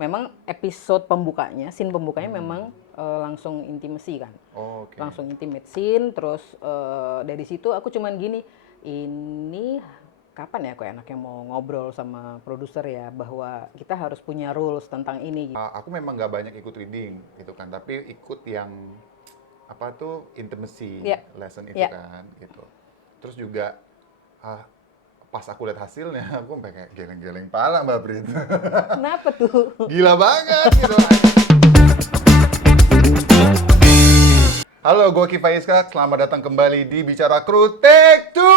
memang episode pembukanya, scene pembukanya memang langsung intimacy kan. Oh, oke. Langsung intimate scene, terus dari situ aku cuman gini, ini kapan ya aku enaknya mau ngobrol sama produser ya, bahwa kita harus punya rules tentang ini. Aku memang nggak banyak ikut reading gitu kan, tapi ikut yang apa tuh intimacy Iya. lesson itu Iya. kan gitu. Terus juga ah, pas aku lihat hasilnya, aku sampai kayak geleng-geleng pala Mbak Prit. Kenapa tuh? Gila banget gitu. Halo, gue Kifa Iska. Selamat datang kembali di Bicara Kru Take Two.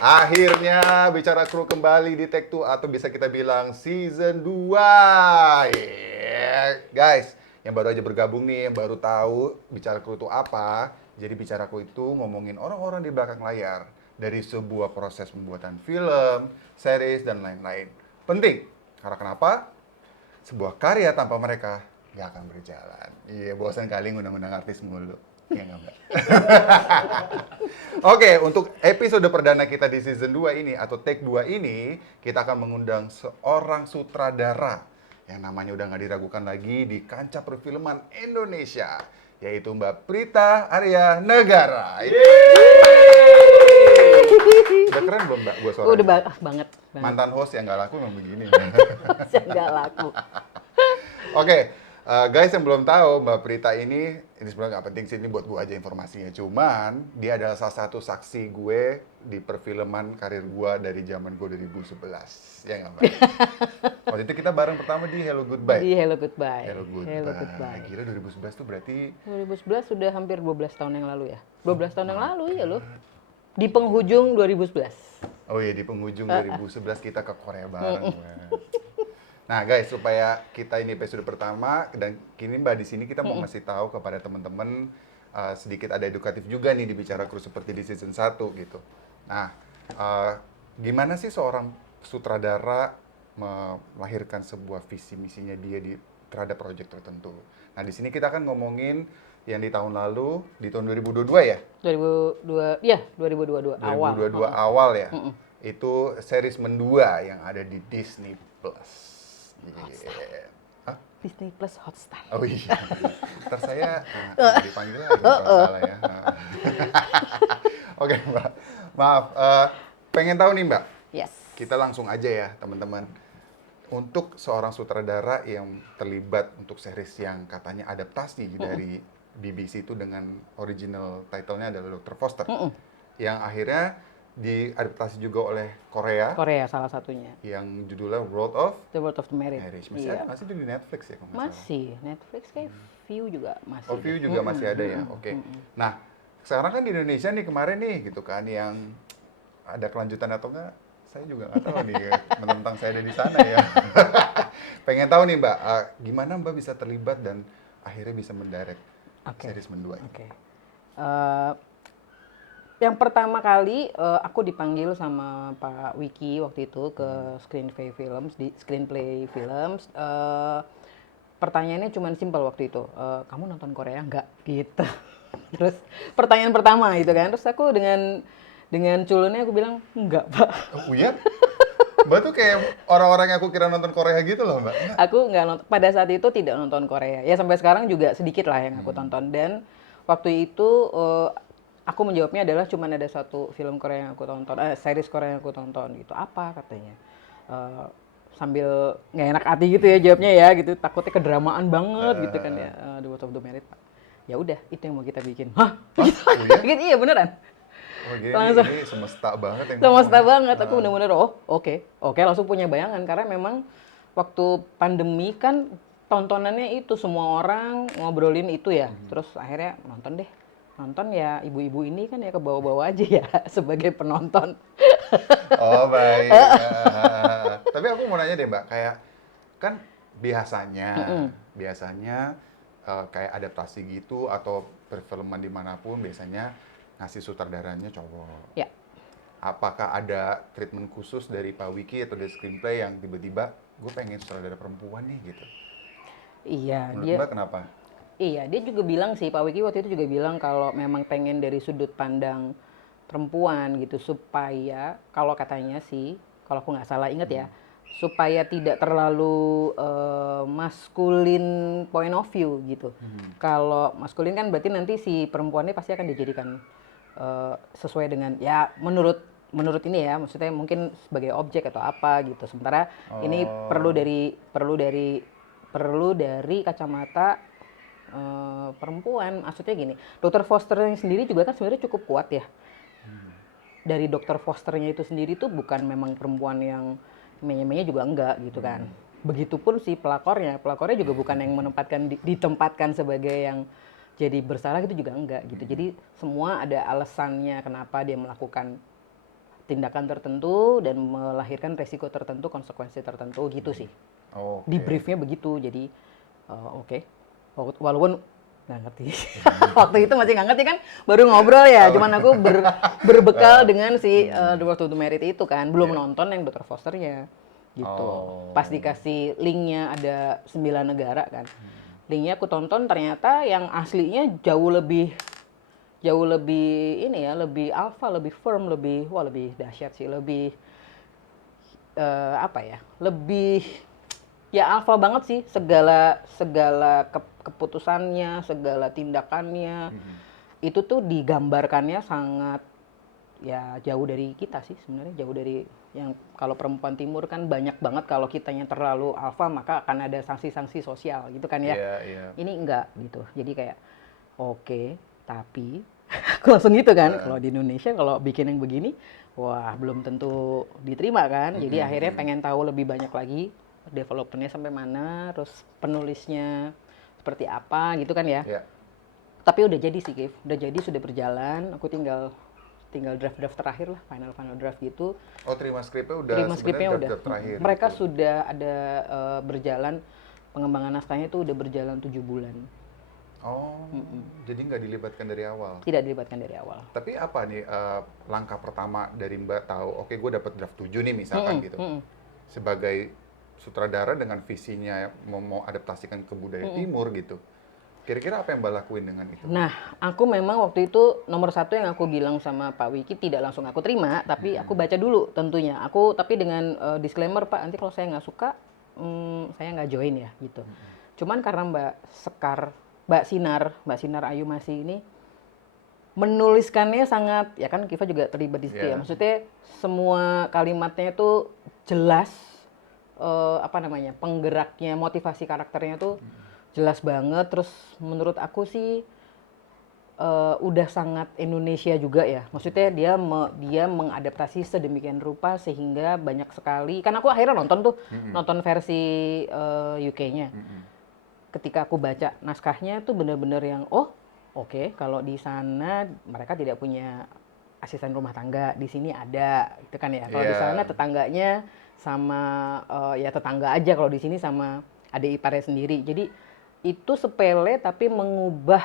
Akhirnya Bicara Kru kembali di Take Two, atau bisa kita bilang season 2. Yeah. Guys, yang baru aja bergabung nih, yang baru tahu Bicara Kru itu apa. Jadi Bicara Kru itu ngomongin orang-orang di belakang layar dari sebuah proses pembuatan film, series, dan lain-lain. Penting, karena kenapa? Sebuah karya tanpa mereka nggak akan berjalan. Iya, bosan kali ngundang-undang artis mulu. Iya nggak, Mbak? Oke, untuk episode perdana kita di season 2 ini, atau take 2 ini, kita akan mengundang seorang sutradara yang namanya udah nggak diragukan lagi di kancah perfilman Indonesia, yaitu Mbak Prita Arya Negara. Udah keren belum, Mbak, gua suaranya? Udah banget. Mantan host yang nggak laku memang begini. Saya nggak laku. Oke, guys yang belum tahu, Mbak Prita ini sebenarnya nggak penting sih, ini buat gue aja informasinya. Cuman, dia adalah salah satu saksi gue di perfilman karir gue dari zaman gue 2011. Ya nggak, Mbak? Waktu itu kita bareng pertama di Hello Goodbye. Di Hello Goodbye. Hello Goodbye. Gila, 2011 tuh berarti... 2011 sudah hampir 12 tahun yang lalu ya. 12 tahun yang lalu ya loh. Di penghujung 2011. Oh iya, di penghujung 2011 kita ke Korea bareng. Nah guys, supaya kita ini episode pertama, dan kini Mbak di sini kita mau ngasih tahu kepada teman-teman sedikit ada edukatif juga nih di Bicara Kru seperti di season 1 gitu. Nah, gimana sih seorang sutradara melahirkan sebuah visi misinya dia terhadap proyek tertentu. Nah, di sini kita akan ngomongin yang di tahun lalu, di tahun 2022 ya? 2022 awal. 2022 awal ya. Itu series Mendua yang ada di Disney Plus. Yeah. Disney Plus Hotstar. Oh iya. Ntar saya dipanggil lagi kalau salah ya. Oke, Mbak. Maaf, pengen tahu nih, Mbak. Yes. Kita langsung aja ya, teman-teman. Untuk seorang sutradara yang terlibat untuk series yang katanya adaptasi dari BBC itu dengan original title-nya adalah Dr. Foster. Yang akhirnya diadaptasi juga oleh Korea. Korea salah satunya. Yang judulnya The World of the Married. Masih ada masih di Netflix ya kalau nggak salah? Masih. Netflix kayak View juga masih. Oh, View juga masih ada ya. Oke. Nah, sekarang kan di Indonesia nih kemarin nih gitu kan yang ada kelanjutan atau enggak? Saya juga nggak tahu nih, mentang saya ada di sana ya. Pengen tahu nih Mbak, gimana Mbak bisa terlibat dan akhirnya bisa mendirect series Mendua ini? Oke. Yang pertama kali aku dipanggil sama Pak Wiki waktu itu ke Screenplay Films. Pertanyaannya cuma simpel waktu itu, kamu nonton Korea nggak? Gitu. Terus pertanyaan pertama itu kan, terus aku dengan culunnya aku bilang enggak, Pak. Oh iya? Mbak tuh kayak orang-orang yang aku kira nonton Korea gitu loh, Mbak. Enggak. Aku nggak nonton, pada saat itu tidak nonton Korea. Ya sampai sekarang juga sedikit lah yang aku tonton. Dan waktu itu aku menjawabnya adalah cuma ada satu film Korea yang aku tonton, series Korea yang aku tonton gitu. Apa katanya? Sambil nggak enak hati gitu ya jawabnya ya gitu. Takutnya kedramaan banget gitu kan ya. The World of the Married, Pak. Ya udah, itu yang mau kita bikin. Hah? Gitu. Gitu, iya beneran. Oh, ini semesta banget yang semesta banget. Aku bener-bener oke, langsung punya bayangan karena memang waktu pandemi kan tontonannya itu semua orang ngobrolin itu ya. Terus akhirnya nonton ya, ibu-ibu ini kan ya ke bawah-bawah aja ya sebagai penonton. Oh baik. Tapi aku mau nanya deh Mbak, kayak kan biasanya kayak adaptasi gitu atau perfilman dimanapun biasanya ngasih sutradaranya cowok. Ya. Apakah ada treatment khusus dari Pak Wiki atau dari screenplay yang tiba-tiba gue pengen sutradara perempuan nih gitu? Iya. Menurut Mbak kenapa? Iya, dia juga bilang sih, Pak Wiki waktu itu juga bilang kalau memang pengen dari sudut pandang perempuan gitu supaya kalau katanya sih, kalau aku nggak salah inget ya, supaya tidak terlalu maskulin point of view gitu. Kalau maskulin kan berarti nanti si perempuannya pasti akan dijadikan sesuai dengan ya menurut ini ya, maksudnya mungkin sebagai objek atau apa gitu. Sementara ini perlu dari kacamata perempuan. Maksudnya gini, Dr. Foster sendiri juga kan sebenarnya cukup kuat ya. Dari Dr. Fosternya itu sendiri tuh bukan memang perempuan yang menye-menye juga enggak gitu kan. Begitupun si pelakornya juga bukan yang ditempatkan sebagai yang jadi bersalah gitu juga enggak gitu. Jadi semua ada alasannya kenapa dia melakukan tindakan tertentu dan melahirkan resiko tertentu, konsekuensi tertentu gitu sih. Di briefnya begitu. Jadi oke. Walaupun nggak ngerti. Waktu itu masih nggak ngerti kan, baru ngobrol ya. Cuman aku berbekal dengan si The World to Merit itu kan, belum nonton yang Dr. Fosternya gitu. Pas dikasih linknya ada 9 negara kan. Linknya aku tonton, ternyata yang aslinya jauh lebih ini ya, lebih alpha, lebih firm, lebih dahsyat sih, lebih apa ya, lebih ya alpha banget sih, segala keputusannya, segala tindakannya itu tuh digambarkannya sangat ya jauh dari kita sih sebenarnya, jauh dari yang kalau perempuan timur kan banyak banget kalau kitanya terlalu alpha maka akan ada sanksi-sanksi sosial gitu kan ya. Ini enggak gitu. Jadi kayak oke, tapi aku langsung gitu kan. Kalau di Indonesia kalau bikin yang begini, wah belum tentu diterima kan. Jadi akhirnya pengen tahu lebih banyak lagi developernya sampai mana, terus penulisnya seperti apa gitu kan ya. Tapi udah jadi sih, Kev. Udah jadi, sudah berjalan. Aku tinggal draft terakhir lah, final draft gitu. Terima skripnya udah draft terakhir. Mereka gitu. Sudah ada berjalan, pengembangan naskahnya itu udah berjalan 7 bulan. Jadi nggak dilibatkan dari awal? Tidak dilibatkan dari awal. Tapi apa nih langkah pertama dari Mbak tahu, oke gue dapat draft 7 nih misalkan gitu. Sebagai sutradara dengan visinya mau adaptasikan ke budaya timur gitu. Kira-kira apa yang Mbak lakuin dengan itu? Nah, aku memang waktu itu nomor 1 yang aku bilang sama Pak Wiki, tidak langsung aku terima, tapi aku baca dulu tentunya. Aku tapi dengan disclaimer, Pak, nanti kalau saya nggak suka, saya nggak join ya gitu. Cuman karena Mbak Sinar Ayu Masih ini menuliskannya sangat, ya kan Kiva juga terlibat di situ ya. Maksudnya semua kalimatnya itu jelas, penggeraknya, motivasi karakternya tuh jelas banget. Terus menurut aku sih udah sangat Indonesia juga ya. Maksudnya dia mengadaptasi sedemikian rupa sehingga banyak sekali. Kan aku akhirnya nonton versi UK-nya. Ketika aku baca naskahnya tuh bener-bener yang oke, kalau di sana mereka tidak punya asisten rumah tangga, di sini ada, gitu kan ya. Kalau di sana tetangganya sama ya tetangga aja, kalau di sini sama adik iparnya sendiri. Jadi itu sepele tapi mengubah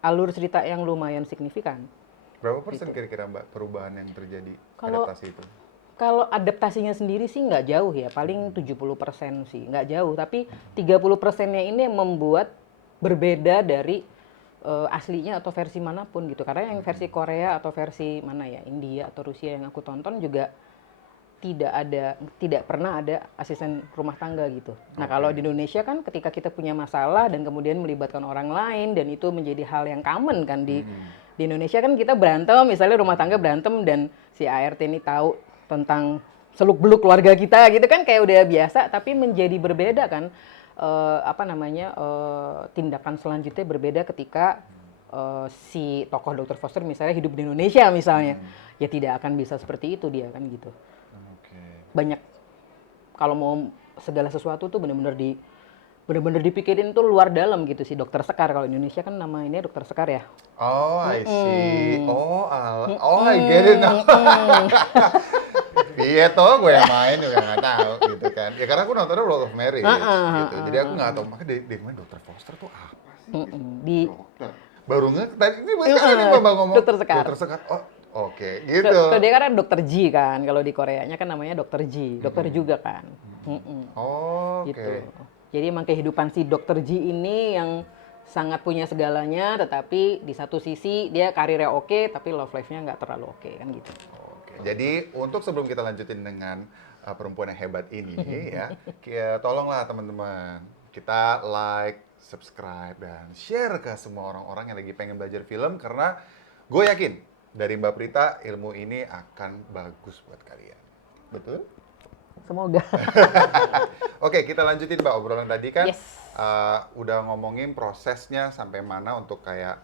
alur cerita yang lumayan signifikan. Berapa persen gitu kira-kira Mbak perubahan yang terjadi adaptasi itu? Kalau adaptasinya sendiri sih nggak jauh ya, paling 70% sih, nggak jauh. Tapi 30%-nya ini yang membuat berbeda dari aslinya atau versi manapun gitu. Karena yang versi Korea atau versi mana ya, India atau Rusia yang aku tonton juga tidak pernah ada asisten rumah tangga gitu. Nah kalau di Indonesia kan ketika kita punya masalah dan kemudian melibatkan orang lain dan itu menjadi hal yang common kan di Indonesia kan kita berantem, misalnya rumah tangga berantem dan si ART ini tahu tentang seluk-beluk keluarga kita gitu kan kayak udah biasa, tapi menjadi berbeda kan tindakan selanjutnya berbeda ketika si tokoh Dr. Foster misalnya hidup di Indonesia misalnya, ya tidak akan bisa seperti itu dia kan gitu. Banyak kalau mau segala sesuatu tuh benar-benar dipikirin tuh luar dalam gitu sih. Dokter Sekar, kalau Indonesia kan namanya Dokter Sekar ya. I see. I get it now. Iya toh gue yang main juga nggak tahu gitu kan. Ya karena aku nontonnya World of Marriage gitu. Jadi aku nggak tahu makanya dari mana Dr. Foster tuh apa sih? Dokter. Baru nggak tadi ini sekarang nih Mbak ngomong Dokter Sekar. Dokter Sekar. Oke, gitu. Kalau dia kan Dokter Ji kan, kalau di Koreanya kan namanya Dokter Ji, dokter juga kan. Gitu. Jadi emang kehidupan si Dokter Ji ini yang sangat punya segalanya, tetapi di satu sisi dia karirnya oke, tapi love life-nya nggak terlalu oke kan gitu. Jadi untuk sebelum kita lanjutin dengan perempuan yang hebat ini ya, tolonglah teman-teman, kita like, subscribe, dan share ke semua orang-orang yang lagi pengen belajar film, karena gue yakin dari Mbak Prita ilmu ini akan bagus buat kalian. Betul? Semoga. Oke, kita lanjutin Mbak obrolan tadi kan. Yes. Udah ngomongin prosesnya sampai mana untuk kayak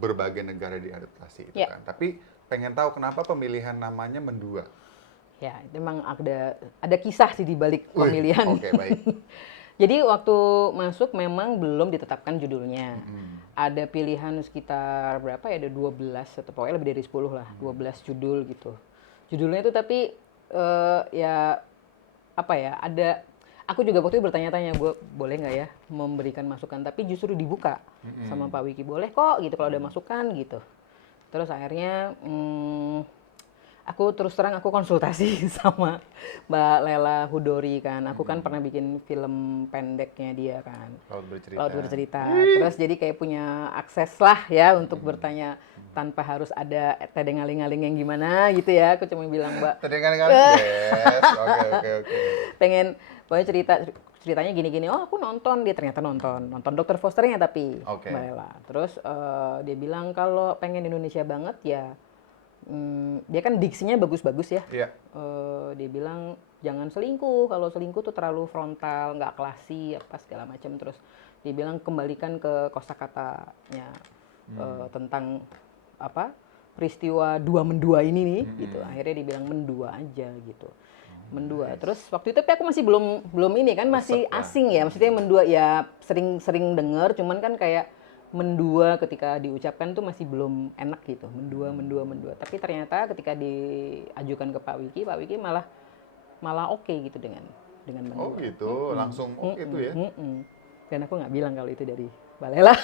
berbagai negara diadaptasi itu kan. Tapi pengen tahu kenapa pemilihan namanya Mendua? Ya, itu memang ada kisah sih di balik pemilihan. Oke, baik. Jadi waktu masuk memang belum ditetapkan judulnya. Ada pilihan sekitar berapa ya, ada 12 atau pokoknya lebih dari 10 lah, 12 judul gitu. Judulnya itu tapi ya apa ya, aku juga waktu itu bertanya-tanya, gue boleh nggak ya memberikan masukan, tapi justru dibuka sama Pak Wiki, boleh kok gitu kalau ada masukan gitu. Terus akhirnya aku terus terang aku konsultasi sama Mbak Lela Hudori kan. Aku kan pernah bikin film pendeknya dia kan. Laut Bercerita. Terus jadi kayak punya akses lah ya untuk bertanya tanpa harus ada tedengaling-aling yang gimana gitu ya. Aku cuma bilang, Mbak. Tedengaling-aling, yes. Oke. Pengen pokoknya ceritanya gini-gini. Oh, aku nonton, dia ternyata nonton Dr. Fosternya tapi Mbak Lela. Terus dia bilang kalau pengen Indonesia banget ya. Dia kan diksinya bagus-bagus ya. Iya. Dia bilang jangan selingkuh. Kalau selingkuh tuh terlalu frontal, nggak klasi, apa segala macam. Terus dia bilang kembalikan ke kosakatanya tentang apa peristiwa dua mendua ini nih. Gitu. Akhirnya dia bilang mendua aja gitu. Mendua. Terus waktu itu tapi aku masih belum ini kan masih asing ya. Maksudnya mendua ya sering dengar, cuman kan kayak mendua ketika diucapkan tuh masih belum enak gitu, mendua. Tapi ternyata ketika diajukan ke Pak Wiki malah oke gitu dengan mendua. Oh gitu, langsung oke itu ya. Dan aku nggak bilang kalau itu dari Mbak Lela.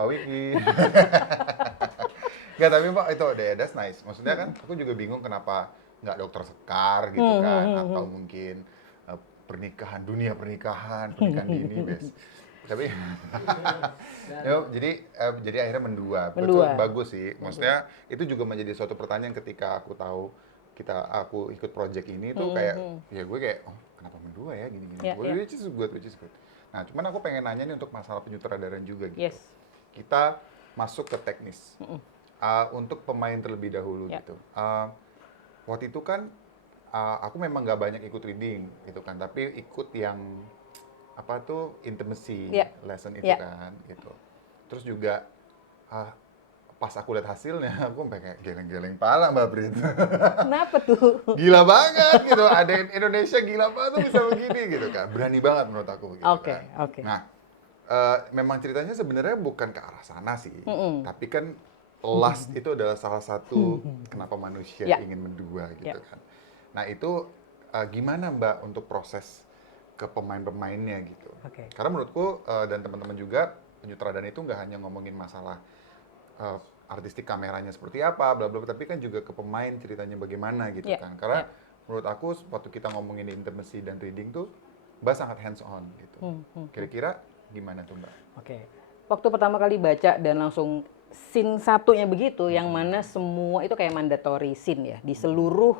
Pak Wiki. Nggak, tapi Pak itu that's nice. Maksudnya kan aku juga bingung kenapa nggak Dokter Sekar gitu kan, atau mungkin dunia pernikahan dini, bes. Tapi jadi akhirnya mendua. Betul, bagus sih. Maksudnya itu juga menjadi suatu pertanyaan ketika aku tahu aku ikut project ini tuh kayak ya gue kayak kenapa mendua ya gini-gini. Which is good. Nah, cuman aku pengen nanya nih untuk masalah penyutradaraan juga gitu. Yes. Kita masuk ke teknis. Untuk pemain terlebih dahulu gitu. Waktu itu kan aku memang nggak banyak ikut reading gitu kan, tapi ikut yang apa tuh intimacy lesson itu kan gitu. Terus juga pas aku lihat hasilnya aku sampai kayak geleng-geleng pala Mbak Prit. Kenapa tuh? Gila banget gitu. Ada Indonesia gila banget tuh bisa begini gitu kan. Berani banget menurut aku gitu kan. Nah, memang ceritanya sebenarnya bukan ke arah sana sih. Tapi kan lust itu adalah salah satu kenapa manusia ingin mendua gitu kan. Nah, itu gimana Mbak untuk proses ke pemain-pemainnya gitu. Karena menurutku dan teman-teman juga penyutradaraan itu nggak hanya ngomongin masalah artistik kameranya seperti apa, bla bla, tapi kan juga ke pemain ceritanya bagaimana gitu kan. Karena menurut aku waktu kita ngomongin intimacy dan reading tuh Mbak sangat hands on gitu. Kira-kira gimana tuh Mbak? Waktu pertama kali baca dan langsung scene satunya begitu, yang mana semua itu kayak mandatory scene ya di seluruh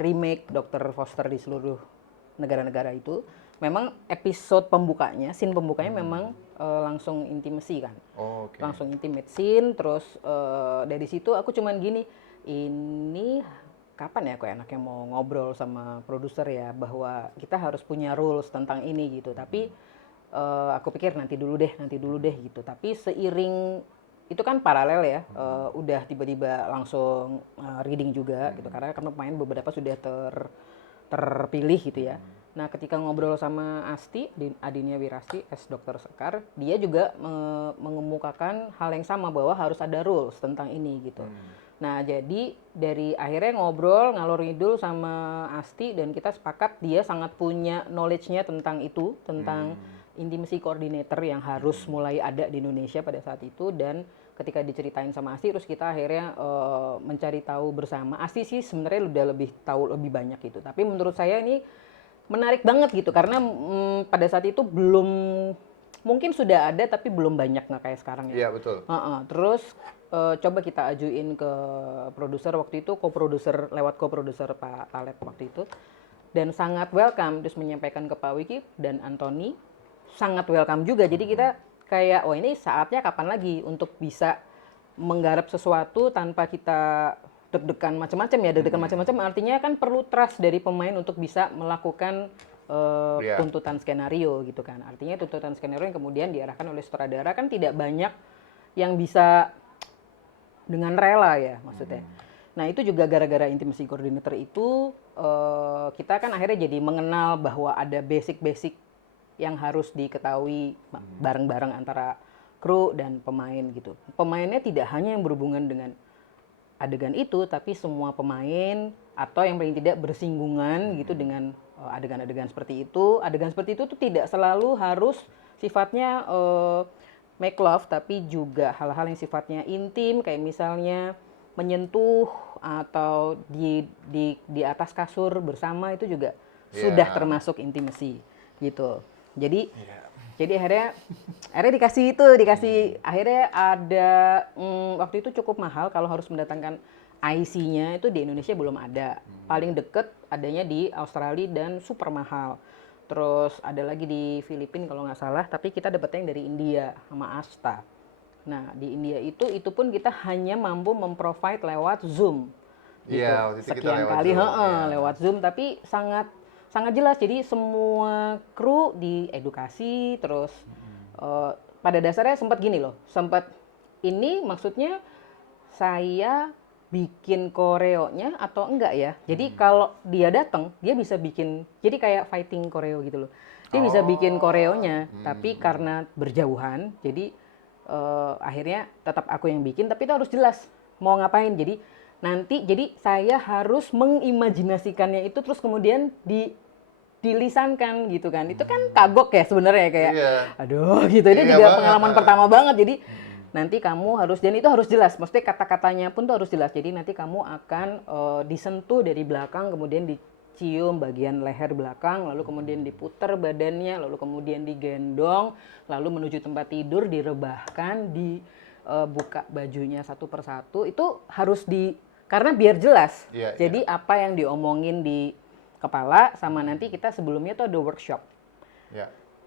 remake Dr. Foster di seluruh negara-negara itu, memang episode pembukanya, scene pembukanya memang langsung intimacy kan. Langsung intimate scene, terus dari situ aku cuman gini, ini kapan ya aku enaknya mau ngobrol sama produser ya, bahwa kita harus punya rules tentang ini gitu. Tapi aku pikir nanti dulu deh gitu. Tapi seiring itu kan paralel ya, udah tiba-tiba langsung reading juga gitu, karena pemain beberapa sudah terpilih gitu ya. Nah, ketika ngobrol sama Asti, Adinia Wirasti, Dr. Sekar, dia juga mengemukakan hal yang sama bahwa harus ada rules tentang ini gitu. Nah, jadi dari akhirnya ngobrol ngalor ngidul sama Asti dan kita sepakat dia sangat punya knowledge-nya tentang itu, tentang intimacy coordinator yang harus mulai ada di Indonesia pada saat itu. Dan ketika diceritain sama Asti, terus kita akhirnya mencari tahu bersama. Asti sih sebenarnya udah lebih tahu lebih banyak gitu, tapi menurut saya ini menarik banget gitu karena pada saat itu belum, mungkin sudah ada tapi belum banyak, nggak kayak sekarang ya. Iya betul. Terus coba kita ajuin ke produser waktu itu, lewat co-produser Pak Taleb waktu itu, dan sangat welcome, terus menyampaikan ke Pak Wiki dan Anthony, sangat welcome juga. Jadi kita kayak, oh ini saatnya kapan lagi untuk bisa menggarap sesuatu tanpa kita deg-degan macam-macam ya. Deg-degan macam-macam artinya kan perlu trust dari pemain untuk bisa melakukan tuntutan skenario gitu kan. Artinya tuntutan skenario yang kemudian diarahkan oleh sutradara kan tidak banyak yang bisa dengan rela ya maksudnya. Nah itu juga gara-gara intimacy coordinator itu kita kan akhirnya jadi mengenal bahwa ada basic-basic yang harus diketahui bareng-bareng antara kru dan pemain gitu. Pemainnya tidak hanya yang berhubungan dengan adegan itu, tapi semua pemain atau yang paling tidak bersinggungan gitu dengan adegan-adegan seperti itu. Adegan seperti itu tuh tidak selalu harus sifatnya make love, tapi juga hal-hal yang sifatnya intim, kayak misalnya menyentuh atau di atas kasur bersama itu juga sudah termasuk intimacy gitu. Jadi akhirnya dikasih akhirnya ada waktu itu cukup mahal kalau harus mendatangkan IC-nya itu di Indonesia belum ada. Paling deket adanya di Australia dan super mahal. Terus ada lagi di Filipina kalau nggak salah, tapi kita dapetnya yang dari India sama Asta. Nah di India itu pun kita hanya mampu memprovide lewat Zoom. Gitu. Iya, waktu itu kita Sekian lewat kali Zoom, lewat Zoom, tapi sangat jelas. Jadi semua kru diedukasi, terus pada dasarnya sempat gini loh, ini maksudnya saya bikin koreonya atau enggak ya. Jadi kalau dia datang, dia bisa bikin, jadi kayak fighting koreo gitu loh. Dia bisa bikin koreonya, tapi karena berjauhan, jadi akhirnya tetap aku yang bikin, tapi itu harus jelas mau ngapain. Jadi saya harus mengimajinasikannya itu terus kemudian dilisankan gitu kan. Itu kan kagok ya sebenarnya kayak aduh gitu. Ini juga pengalaman pertama banget. Jadi nanti kamu harus, dan itu harus jelas. Maksudnya kata-katanya pun tuh harus jelas. Jadi nanti kamu akan disentuh dari belakang, kemudian dicium bagian leher belakang, lalu kemudian diputar badannya, lalu kemudian digendong, lalu menuju tempat tidur, direbahkan, buka bajunya satu persatu. Itu harus karena biar jelas. Jadi apa yang diomongin di kepala sama nanti kita sebelumnya tuh ada workshop.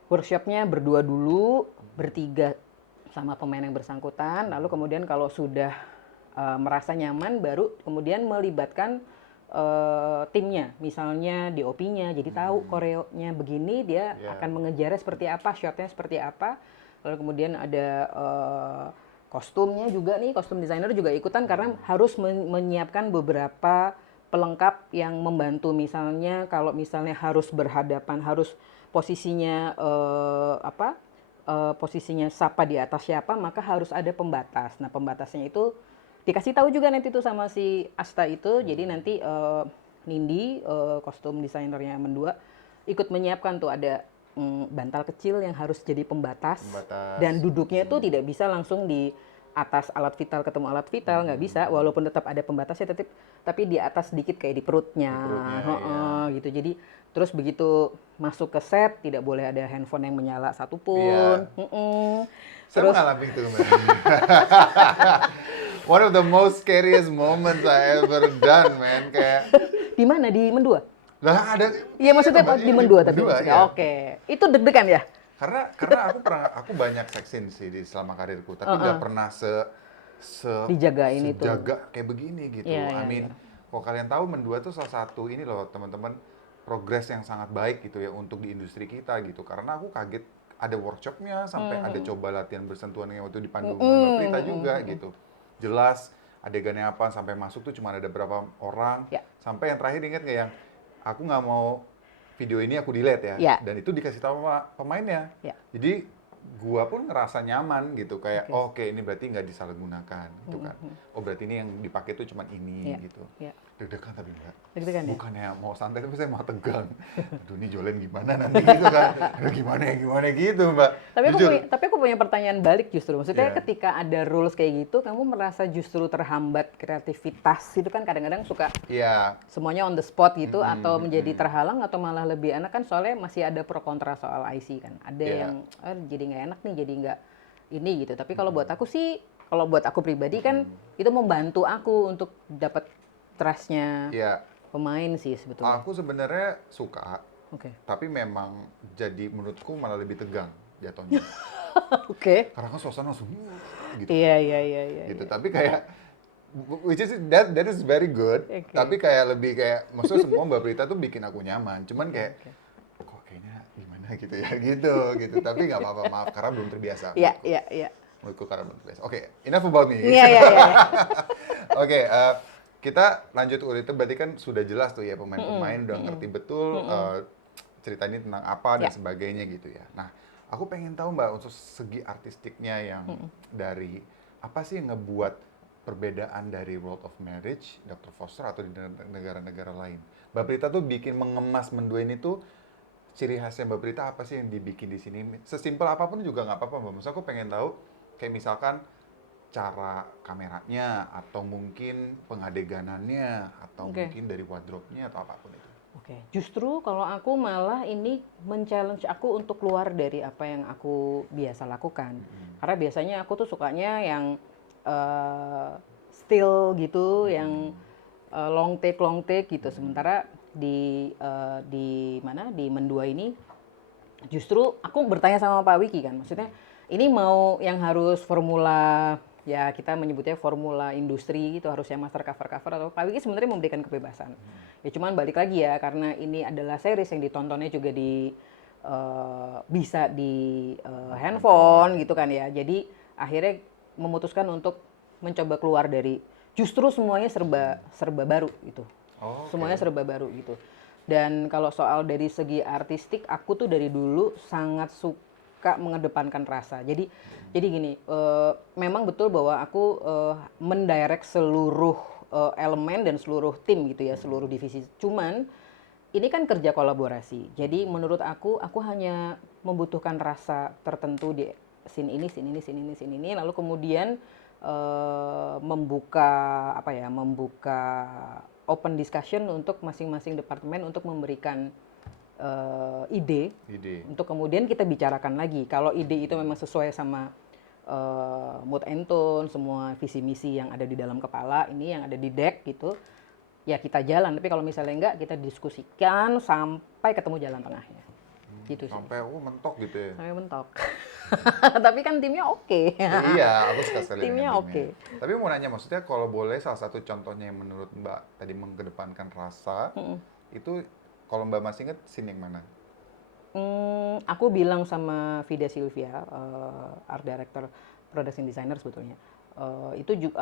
Workshopnya berdua dulu, bertiga sama pemain yang bersangkutan, lalu kemudian kalau sudah merasa nyaman baru kemudian melibatkan timnya, misalnya DOP-nya, jadi tahu koreonya begini, dia akan mengejarnya seperti apa, shotnya seperti apa, lalu kemudian ada kostumnya juga nih, kostum desainer juga ikutan karena harus menyiapkan beberapa pelengkap yang membantu, misalnya kalau misalnya harus berhadapan, harus posisinya posisinya siapa di atas siapa, maka harus ada pembatas. Nah pembatasnya itu dikasih tahu juga nanti tuh sama si Asta itu. Jadi nanti Nindi, kostum desainernya Mendua, ikut menyiapkan tuh ada bantal kecil yang harus jadi pembatas. Dan duduknya tuh tidak bisa langsung di atas alat vital ketemu alat vital, nggak bisa, walaupun tetap ada pembatasnya, tapi di atas sedikit kayak di perutnya gitu. Jadi terus begitu masuk ke set tidak boleh ada handphone yang menyala satupun. Saya mengalami itu kemarin. One of the most scariest moments I ever done, man. Kayak di mana? Di Mendua? Lah ada. Iya maksudnya di Mendua tapi. Ya. Oke. Itu deg-degan ya? Karena aku banyak seksin sih di selama karirku, tapi nggak pernah dijagain itu. Jaga kayak begini gitu. I mean, kalau kalian tahu Mendua tuh salah satu ini loh teman-teman, progres yang sangat baik gitu ya untuk di industri kita gitu. Karena aku kaget ada workshopnya sampai ada coba latihan bersentuhan yang waktu dipandu Mbak Prita juga gitu. Jelas adegannya apa sampai masuk tuh cuma ada berapa orang. Sampai yang terakhir inget nggak yang aku nggak mau video ini aku delete ya. Dan itu dikasih tahu sama pemainnya. Jadi gua pun ngerasa nyaman gitu kayak oke, ini berarti nggak disalahgunakan gitu kan. Oh berarti ini yang dipakai tuh cuma ini gitu. Deg-degan tapi enggak. Bukannya mau santai tapi saya mau tegang. Aduh ini Jolen gimana nanti gitu kan. Aduh gimana gitu Mbak. Tapi aku punya pertanyaan balik justru. Maksudnya ketika ada rules kayak gitu, kamu merasa justru terhambat kreativitas itu kan kadang-kadang suka semuanya on the spot gitu atau menjadi terhalang atau malah lebih enak kan soalnya masih ada pro kontra soal IC kan. Ada yang jadi nggak enak nih, jadi nggak ini gitu. Tapi kalau buat aku sih kalau buat aku pribadi kan itu membantu aku untuk dapat trust-nya Ya, pemain sih sebetulnya. aku sebenarnya suka, Oke. tapi memang jadi menurutku malah lebih tegang jatuhnya. Oke. Karena kan suasana langsung gitu kan. Iya, iya, iya, iya. Gitu. Iya. Tapi kayak which is that is very good. Oke. Tapi kayak lebih kayak maksudnya semua Mbak Prita tuh bikin aku nyaman. Cuman kayak Oke. kok kayaknya gimana gitu ya gitu gitu. Tapi nggak apa-apa, maaf karena belum terbiasa. Iya, iya, iya. Menurutku karena belum terbiasa. Oke, enough about me. Iya, iya, iya. Oke, kita lanjut itu berarti kan sudah jelas tuh ya pemain-pemain udah ngerti betul cerita ini tentang apa dan Ya. sebagainya gitu ya. Nah, aku pengen tahu Mbak untuk segi artistiknya yang dari apa sih yang ngebuat perbedaan dari World of Marriage, Dr. Foster atau di negara-negara lain. Mbak Prita tuh bikin mengemas mendua ini tuh ciri khasnya Mbak Prita apa sih yang dibikin di sini? Sesimpel apapun juga nggak apa-apa Mbak. Maksudnya aku pengen tahu kayak misalkan cara kameranya atau mungkin pengadeganannya atau Oke. mungkin dari wardrobe-nya atau apapun itu. Oke, justru kalau aku malah ini men-challenge aku untuk keluar dari apa yang aku biasa lakukan. Karena biasanya aku tuh sukanya yang still gitu, yang long take gitu. Sementara di mana di Mendua ini justru aku bertanya sama Pak Wiki kan, maksudnya ini mau yang harus formula ya kita menyebutnya formula industri itu harus yang master cover atau Pak Wiki sebenarnya memberikan kebebasan. Ya cuman balik lagi ya karena ini adalah series yang ditontonnya juga di bisa di handphone gitu kan ya. Jadi akhirnya memutuskan untuk mencoba keluar dari justru semuanya serba baru gitu. Oh, oke. Semuanya serba baru gitu. Dan kalau soal dari segi artistik, aku tuh dari dulu sangat suka mengedepankan rasa. Jadi gini, memang betul bahwa aku mendirect seluruh elemen dan seluruh tim gitu ya, seluruh divisi. Cuman ini kan kerja kolaborasi. Jadi menurut aku hanya membutuhkan rasa tertentu di scene ini, lalu kemudian membuka apa ya, membuka open discussion untuk masing-masing departemen untuk memberikan ide untuk kemudian kita bicarakan lagi. Kalau ide itu memang sesuai sama mood and tone, semua visi misi yang ada di dalam kepala, ini yang ada di deck gitu, ya kita jalan. Tapi kalau misalnya enggak, kita diskusikan sampai ketemu jalan tengahnya. Gitu sih. Sampai mentok gitu ya. Sampai mentok. Tapi kan timnya oke. Iya, aku suka sekali Timnya dengan oke. Tapi mau nanya, maksudnya kalau boleh salah satu contohnya yang menurut Mbak tadi mengedepankan rasa, itu kalau Mbak masih ingat scene yang mana? Aku bilang sama Vida Silvia, art director, production designer sebetulnya.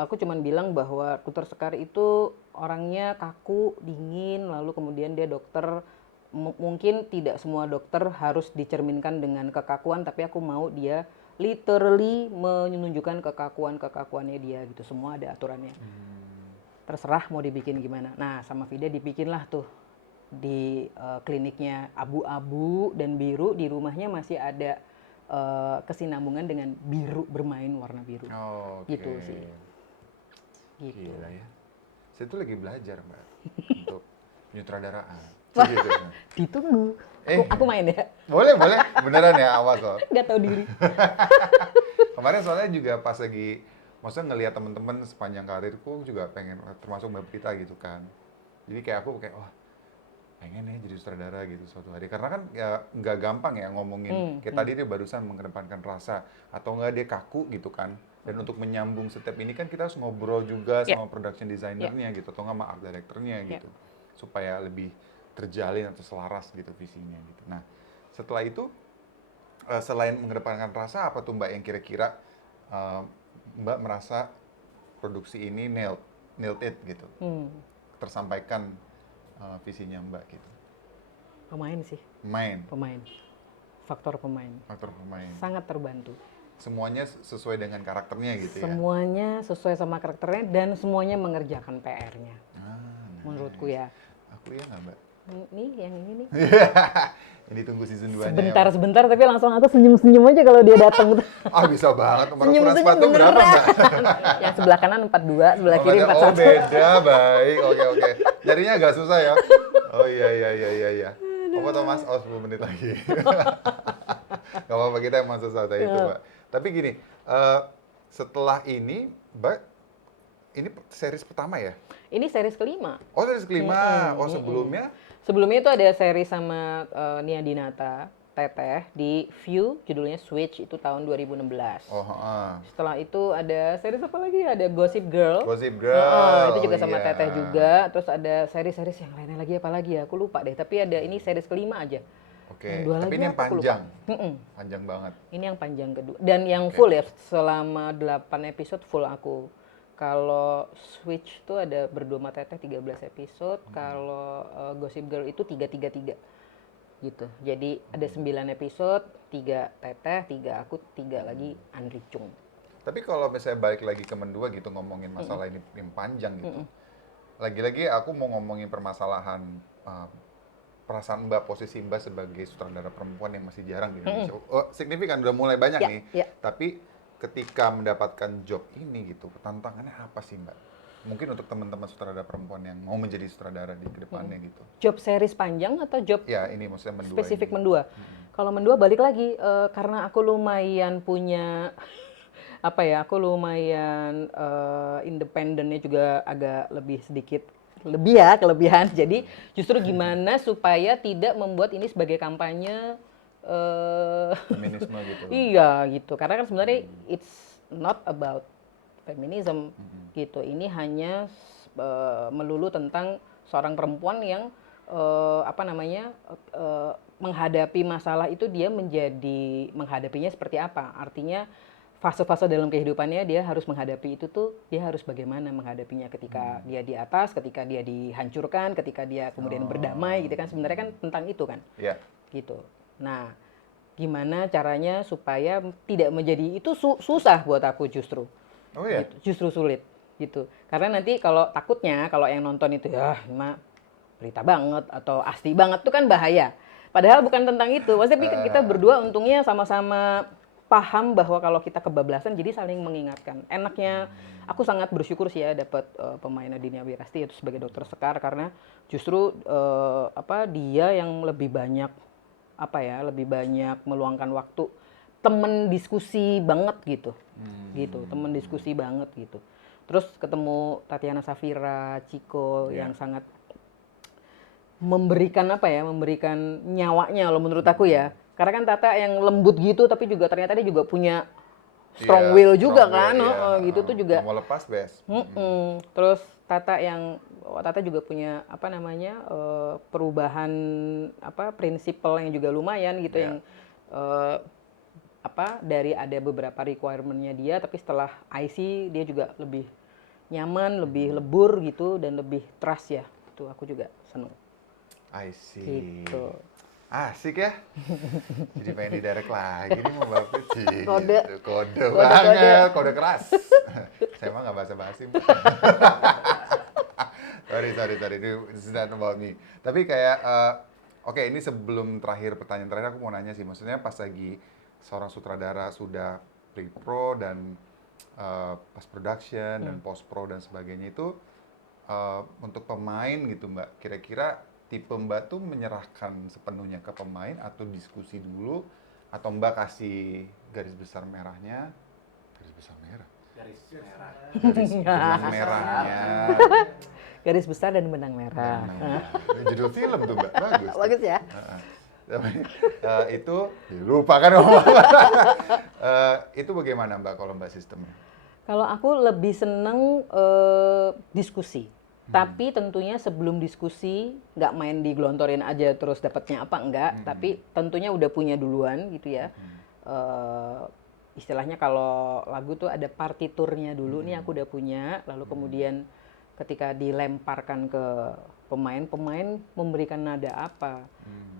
Aku cuman bilang bahwa Dr. Sekar itu orangnya kaku, dingin, lalu kemudian dia dokter. Mungkin tidak semua dokter harus dicerminkan dengan kekakuan, tapi aku mau dia literally menunjukkan kekakuannya dia gitu. Semua ada aturannya. Terserah mau dibikin gimana. Nah, sama Vida dibikinlah tuh di kliniknya abu-abu dan biru, di rumahnya masih ada kesinambungan dengan biru, bermain warna biru. Oh, Gitu sih. Gitu. Gila ya. Saya tuh lagi belajar Mbak untuk penyutradaraan. Wah, Gitu. ditunggu. Eh. Aku main ya. Boleh, beneran ya, awas loh. Nggak tahu diri. Kemarin soalnya juga pas lagi, maksudnya ngelihat temen-temen sepanjang karirku juga pengen, termasuk Mbak Prita gitu kan. Jadi kayak aku kayak, wah pengen ya jadi sutradara gitu suatu hari. Karena kan ya nggak gampang ya ngomongin, kayak tadi dia barusan mengedepankan rasa, atau nggak dia kaku gitu kan. Dan untuk menyambung setiap ini kan kita harus ngobrol juga sama production designernya gitu, atau nggak sama art directornya gitu. Supaya lebih terjalin atau selaras gitu visinya gitu. Nah, setelah itu selain mengedepankan rasa, apa tuh Mbak yang kira-kira Mbak merasa produksi ini nailed it gitu, tersampaikan visinya Mbak gitu. Pemain sih. Pemain. Faktor pemain. Faktor pemain. Sangat terbantu. Semuanya sesuai dengan karakternya gitu ya. Semuanya sesuai sama karakternya dan semuanya mengerjakan PR-nya. Menurutku ya. Aku ya nggak Mbak? Nih yang ini nih. Ini tunggu season 2-nya. Sebentar tapi langsung aku senyum-senyum aja kalau dia datang. Bisa banget. Nomor Senyum-senyum ukuran sepatu berapa Mbak? Yang sebelah kanan 42, sebelah kiri 41. Oh beda, baik. Oke. Jadinya agak susah ya. Oh iya. Apa Thomas? 10 menit lagi. Gak apa-apa, kita emang susah tadi itu Mbak. Tapi gini, setelah ini, Mbak, ini series pertama ya? Ini series kelima. Oh, series kelima. Oh, sebelumnya? Sebelumnya itu ada series sama Nia Dinata, Teteh di View, judulnya Switch, itu tahun 2016. Oh, Setelah itu ada series apa lagi? Ada Gossip Girl. Gossip Girl. Itu juga Oh, sama iya. Teteh juga. Terus ada series-series yang lainnya lagi apa lagi ya? Aku lupa deh. Tapi ada ini series kelima aja. Oke, Yang dua tapi lagi ini yang apa? Aku lupa. panjang. Panjang banget. Ini yang panjang kedua. Dan yang full ya, selama 8 episode full aku. Kalau Switch tuh ada Berdua Sama Teteh 13 episode. Kalau Gossip Girl itu 333 gitu. Jadi ada 9 episode, 3 Teteh, 3 aku, 3 lagi Andri Chung. Tapi kalau misalnya balik lagi ke Mendua gitu, ngomongin masalah ini yang panjang gitu. Lagi-lagi aku mau ngomongin permasalahan perasaan Mbak, posisi Mbak sebagai sutradara perempuan yang masih jarang di Indonesia. Oh, signifikan, udah mulai banyak Ya, nih. ya. Tapi ketika mendapatkan job ini gitu, tantangannya apa sih Mbak? Mungkin untuk teman-teman sutradara perempuan yang mau menjadi sutradara di kedepannya gitu. Job series panjang atau job Ya, ini maksudnya Mendua spesifik ini. Mendua? Kalau Mendua balik lagi, karena aku lumayan punya apa ya, aku lumayan independennya juga agak lebih sedikit lebih ya, kelebihan. Jadi justru gimana supaya tidak membuat ini sebagai kampanye Feminisme gitu. iya gitu. Karena kan sebenarnya it's not about feminism gitu. Ini hanya melulu tentang seorang perempuan yang apa namanya menghadapi masalah itu dia menghadapinya seperti apa. Artinya fase-fase dalam kehidupannya dia harus menghadapi itu tuh, dia harus bagaimana menghadapinya ketika dia di atas, ketika dia dihancurkan, ketika dia kemudian berdamai gitu kan, sebenarnya kan tentang itu kan. Iya. Gitu. Nah, gimana caranya supaya tidak menjadi itu susah buat aku justru. Oh iya. Gitu, justru sulit gitu. Karena nanti kalau takutnya kalau yang nonton itu ya mah berita banget atau asti banget tuh kan bahaya. Padahal bukan tentang itu. Maksudnya kita berdua untungnya sama-sama paham bahwa kalau kita kebablasan jadi saling mengingatkan. Enaknya aku sangat bersyukur sih ya dapat pemain Nadinia Wirasti itu sebagai dokter Sekar karena justru apa dia yang lebih banyak apa ya, lebih banyak meluangkan waktu temen diskusi banget gitu. Gitu, temen diskusi banget gitu. Terus ketemu Tatiana Safira, Ciko yang sangat memberikan apa ya, memberikan nyawanya loh menurut aku ya. Karena kan Tata yang lembut gitu tapi juga ternyata dia juga punya strong will juga kan, gitu tuh juga. Mau lepas best. Terus Tata juga punya apa namanya perubahan apa prinsipal yang juga lumayan gitu yang apa dari ada beberapa requirement-nya dia tapi setelah IC dia juga lebih nyaman, lebih lebur gitu dan lebih trust ya. Itu aku juga seneng. I see. Gitu. Asik ya. Jadi pengen didirect lagi nih mau Bapak sih. Kode. Gitu. Kode banget, kode keras. Saya mah nggak basa-basi. sorry. This is not about me. Tapi kayak, oke, ini sebelum pertanyaan terakhir aku mau nanya sih. Maksudnya pas lagi seorang sutradara sudah pre-pro dan post production dan post pro dan sebagainya itu untuk pemain gitu Mbak. Kira-kira tipe Mbak tuh menyerahkan sepenuhnya ke pemain atau diskusi dulu atau Mbak kasih garis besar merahnya? Garis besar merah. Garis merah. Garis benang merahnya. Garis besar dan benang merah. Judul film tuh Mbak, bagus. Bagus ya. Itu lupa kan itu bagaimana Mbak kalau Mbak sistemnya? Kalau aku lebih seneng diskusi. Tapi tentunya sebelum diskusi nggak main digelontorin aja terus dapatnya apa enggak. Tapi tentunya udah punya duluan gitu ya. Istilahnya kalau lagu tuh ada partiturnya dulu nih aku udah punya. Lalu kemudian ketika dilemparkan ke pemain memberikan nada apa.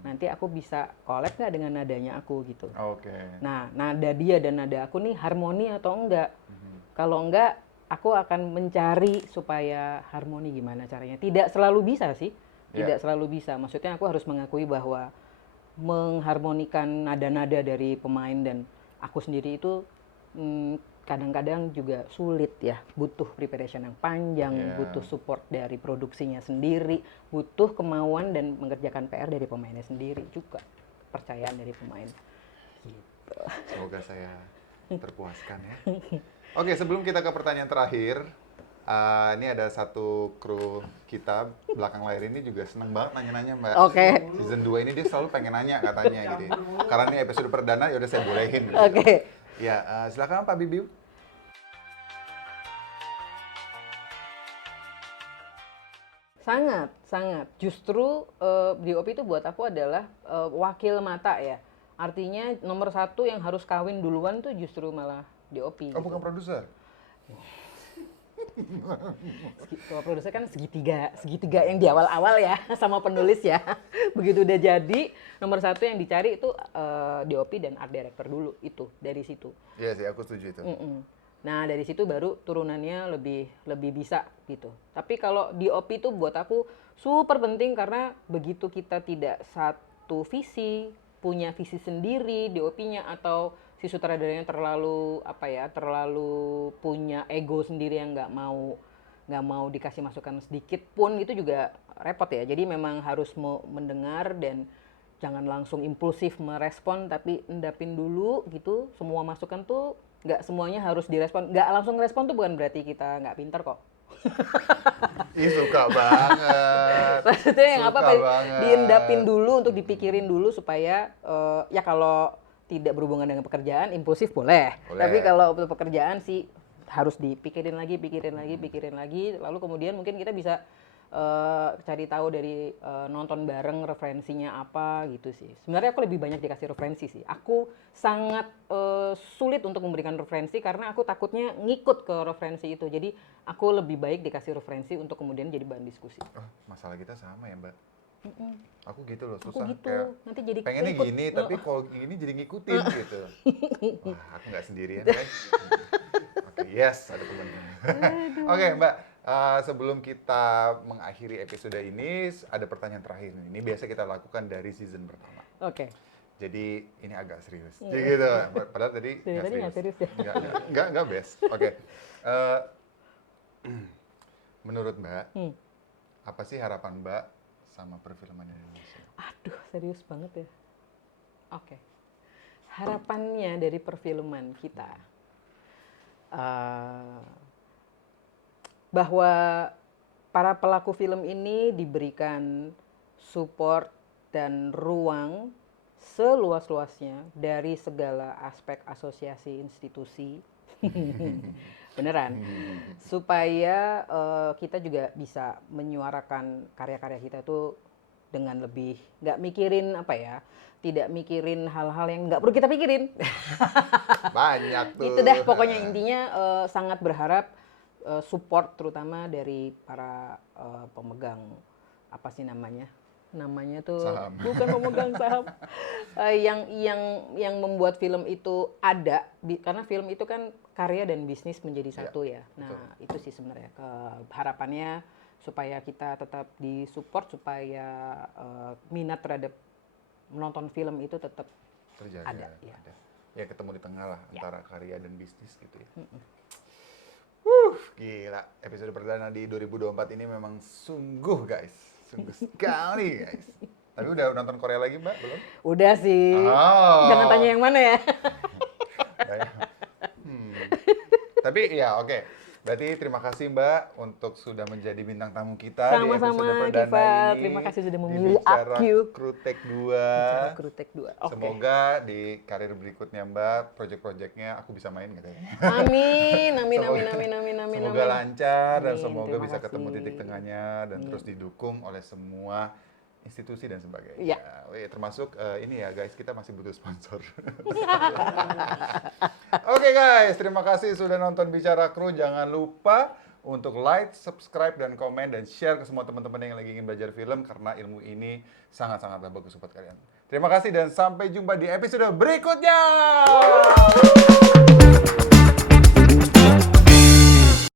Nanti aku bisa collab nggak dengan nadanya aku gitu. Oke. Nah, nada dia dan nada aku nih harmoni atau enggak. Kalau enggak, aku akan mencari supaya harmoni gimana caranya. Tidak selalu bisa sih, tidak selalu bisa. Maksudnya aku harus mengakui bahwa mengharmonikan nada-nada dari pemain dan aku sendiri itu kadang-kadang juga sulit ya. Butuh preparation yang panjang, butuh support dari produksinya sendiri, butuh kemauan dan mengerjakan PR dari pemainnya sendiri juga. Kepercayaan dari pemain. Gitu. Semoga saya Terpuaskan ya. Oke, sebelum kita ke pertanyaan terakhir, ini ada satu kru kita belakang layar ini juga seneng banget nanya-nanya Mbak. Oke. Season 2 ini dia selalu pengen nanya katanya gitu ya. Karena ini episode perdana, ya udah saya bolehin. Gitu. Oke. Ya, silakan Pak Bibiu. Sangat, sangat. Justru DOP itu buat aku adalah wakil mata ya. Artinya nomor satu yang harus kawin duluan tuh justru malah DOP. Oh, bukan produser. Kalau produser kan segitiga yang di awal-awal ya sama penulis ya. Begitu udah jadi, nomor satu yang dicari itu DOP dan art director dulu itu dari situ. Iya sih, aku setuju itu. Nah dari situ baru turunannya lebih bisa gitu. Tapi kalau DOP itu buat aku super penting karena begitu kita tidak satu visi, punya visi sendiri DOP-nya atau si sutradaranya terlalu terlalu punya ego sendiri yang nggak mau dikasih masukan sedikit pun itu juga repot ya. Jadi memang harus mau mendengar dan jangan langsung impulsif merespon tapi endapin dulu gitu. Semua masukan tuh nggak semuanya harus direspon. Nggak langsung respon tuh bukan berarti kita nggak pintar kok. Ih, suka banget. Maksudnya yang Suka apa banget. diendapin dulu untuk dipikirin dulu supaya ya kalau tidak berhubungan dengan pekerjaan impulsif boleh. Tapi kalau untuk pekerjaan sih harus dipikirin lagi lalu kemudian mungkin kita bisa cari tahu dari nonton bareng referensinya apa gitu sih. Sebenarnya aku lebih banyak dikasih referensi sih. Aku sangat sulit untuk memberikan referensi karena aku takutnya ngikut ke referensi itu. Jadi aku lebih baik dikasih referensi untuk kemudian jadi bahan diskusi. Oh, masalah kita sama ya Mbak. Aku gitu loh, Aku susah. gitu, Kayak nanti jadi pengennya ikut. gini, tapi kalau gini jadi ngikutin gitu. Wah, aku nggak sendirian kan. Oke, yes, ada teman. Oke, Mbak. Sebelum kita mengakhiri episode ini, ada pertanyaan terakhir nih. Ini biasa kita lakukan dari season pertama. Oke. Jadi ini agak serius. Jadi gitu. Padahal tadi Dari tadi nggak serius ya? Nggak best. Oke. Menurut Mbak, apa sih harapan Mbak sama perfilman Indonesia? Aduh, serius banget ya. Oke. Harapannya dari perfilman kita bahwa para pelaku film ini diberikan support dan ruang seluas-luasnya dari segala aspek asosiasi institusi. Beneran. Supaya kita juga bisa menyuarakan karya-karya kita tuh dengan lebih nggak mikirin tidak mikirin hal-hal yang nggak perlu kita pikirin. Banyak tuh. Itu dah pokoknya intinya sangat berharap support terutama dari para pemegang apa sih namanya tuh saham. Bukan pemegang saham yang membuat film itu ada karena film itu kan karya dan bisnis menjadi satu ya. Nah betul. Itu sih sebenarnya harapannya supaya kita tetap disupport supaya minat terhadap menonton film itu tetap terjaga, ada. Ya ketemu di tengah lah antara karya dan bisnis gitu ya. Gila, episode perdana di 2024 ini memang sungguh sekali guys. Tapi udah nonton Korea lagi Mbak, belum? Udah sih, jangan tanya yang mana ya. Tapi ya oke. Berarti terima kasih Mbak untuk sudah menjadi bintang tamu kita sama-sama, di episode perdana Kifat. ini. Terima kasih sudah memilih Bicara aku. Krutek 2. Bicara Krutek 2. Okay. Semoga di karir berikutnya Mbak, project-projectnya aku bisa main katanya. Amin. Semoga lancar dan Amin. semoga Terima bisa kasih. ketemu titik tengahnya dan terus didukung oleh semua institusi dan sebagainya. Ya. Termasuk ini ya guys, kita masih butuh sponsor. Oke guys, terima kasih sudah nonton Bicara Kru. Jangan lupa untuk like, subscribe, dan komen, dan share ke semua teman-teman yang lagi ingin belajar film karena ilmu ini sangat-sangat bagus buat kalian. Terima kasih dan sampai jumpa di episode berikutnya.